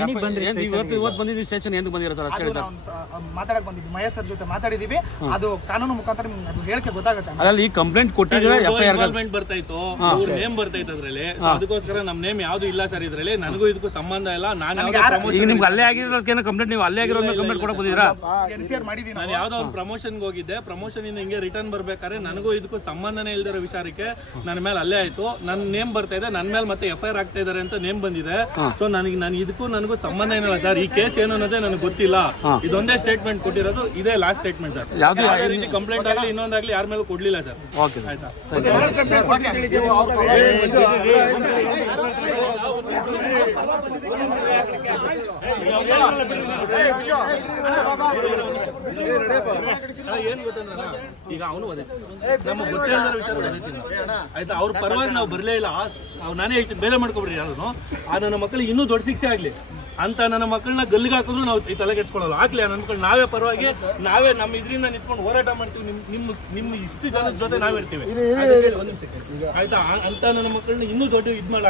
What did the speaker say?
ಏನಿಗೆ ಬಂದ್ರಿ ಇವತ್ತು ಇವತ್ತು ಬಂದಿದ್ದೀವಿ ಸ್ಟೇಷನ್ ಎಂದು ಬಂದಿರೋ ಸರ್? ಅಷ್ಟೇ ಸರ್. ಮಾತಾಡಕ್ ಬಂದಿದ್ವಿ ಮಹೇಶ್ ಸರ್ ಜೊತೆ ಮಾತಾಡಿದೀವಿ ಅದು ಕಾನೂನು ಮುಖಾಂತರ ನಿಮ್ಗೆ ಅದು ಹೇಳಿಕೆ ಗೊತ್ತಾಗುತ್ತೆ ಅದ್ರಲ್ಲಿ ಈ ಕಂಪ್ಲೇಂಟ್ ಕೊಟ್ಟಿದ್ರೆ ಎಫ್ ಐ ಆರ್ ಬರ್ತಾ ಇತ್ತು. ಇವ್ರ ನೇಮ್ ಬರ್ತಾ ಇತ್ತು ಅದ್ರಲ್ಲಿ. So ಅದಕ್ಕೋಸ್ಕರ ನಮ್ಮ ನೇಮ್ ಯಾವುದು ಇಲ್ಲ ಸರ್ ಇದ್ರಲ್ಲಿ. ನನಗೂ ಇದಕ್ಕೂ ಸಂಬಂಧ ಇಲ್ಲ. ನಾನು ಯಾವ್ದೋ ಈಗ ಪ್ರಮೋಷನ್ ನಿಮ್ಗೆ ಅಲ್ಲೇ ಆಗಿರೋದಕ್ಕೇನು ಕಂಪ್ಲೇಂಟ್ ನೀವು ಅಲ್ಲೇ ಆಗಿರೋ ಕಂಪ್ಲೇಂಟ್ ಕೊಡಕ್ ಬಂದಿರಾ ಎನ್ ಸಿ ಆರ್ ಮಾಡಿದೀವಿ ನಾನು ಯಾವುದೋ ಒಂದು ಪ್ರಮೋಷನ್ಗೆ ಹೋಗಿದ್ದೆ. ಪ್ರಮೋಷನ್ ಇಂದ ಹಿಂಗೆ ರಿಟರ್ನ್ ಬರ್ಬೇಕಾದ್ರೆ ನನಗೂ ಇದಕ್ಕೂ ಸಂಬಂಧನೇ ಇಲ್ದಿರೋ ವಿಚಾರಕ್ಕೆ ನನ್ನ ಮೇಲೆ ಅಲ್ಲೇ ಆಯ್ತು. ನನ್ನ ನೇಮ್ ಬರ್ತಾ ಇದೆ. ನನ್ನ ಮೇಲೆ ಮತ್ತೆ ಎಫ್ ಐ ಆರ್ ಆಗ್ತಾ ಇದಾರೆ ಅಂತ ನೇಮ್ ಬಂದಿದೆ. ಸೊ ನನಗೆ ನಾನು ಇದಕ್ಕೂ ನನಗೂ ಸಂಬಂಧ ಏನಿಲ್ಲ ಸರ್. ಈ ಕೇಸ್ ಏನು ಅನ್ನೋದೇ ನನಗೆ ಗೊತ್ತಿಲ್ಲ. ಇದೊಂದೇ ಸ್ಟೇಟ್ಮೆಂಟ್ ಕೊಟ್ಟಿರೋದು ಇದೇ ಲಾಸ್ಟ್ ಸ್ಟೇಟ್ಮೆಂಟ್ ಸರ್. ಯಾವ್ದು- ಯಾವುದೇ ರೀತಿ ಕಂಪ್ಲೇಂಟ್ ಆಗಲಿ ಇನ್ನೊಂದಾಗ್ಲಿ ಯಾರ ಮೇಲೂ ಕೊಡ್ಲಿಲ್ಲ ಸರ್. ಓಕೆ ಆಯ್ತಾ? ಏನ್? ಈಗ ಅವನು ಅದೇ. ನಮಗೆ ಗೊತ್ತೇ ಇಲ್ಲದ ವಿಚಾರ ಒದೆತಿಲ್ಲ. ಆಯ್ತಾ ಅವ್ರ ಪರವಾಗಿ ನಾವು ಬರಲೇ ಇಲ್ಲ. ನಾನೇ ಹೇಳ್ತೀನಿ ಬೇರೆ ಮಾಡ್ಕೊಬಿಡ್ರಿ ಯಾರು ಆ ನನ್ನ ಮಕ್ಕಳಿಗೆ ಇನ್ನೂ ದೊಡ್ಡ ಶಿಕ್ಷೆ ಆಗ್ಲಿ. ಅಂತ ನನ್ನ ಮಕ್ಕಳನ್ನ ಗಲ್ಲಿಗೆ ಹಾಕಿದ್ರು ನಾವು ಈ ತಲೆ ಕೆಡ್ಸ್ಕೊಳ್ಳಲ್ಲ ಆಗ್ಲಿ ನನ್ನ ಮಕ್ಕಳು ನಾವೇ ಪರವಾಗಿ ನಾವೇ ನಮ್ಮ ಇದರಿಂದ ನಿಂತ್ಕೊಂಡು ಹೋರಾಟ ಮಾಡ್ತೀವಿ. ನಿಮ್ ನಿಮ್ಮ ನಿಮ್ಮ ಇಷ್ಟು ಜನದ ಜೊತೆ ನಾವಿರ್ತೀವಿ. ಆಯ್ತಾ ಅಂತ ನನ್ನ ಮಕ್ಕಳನ್ನ ಇನ್ನೂ ದೊಡ್ಡ ಇದು ಮಾಡ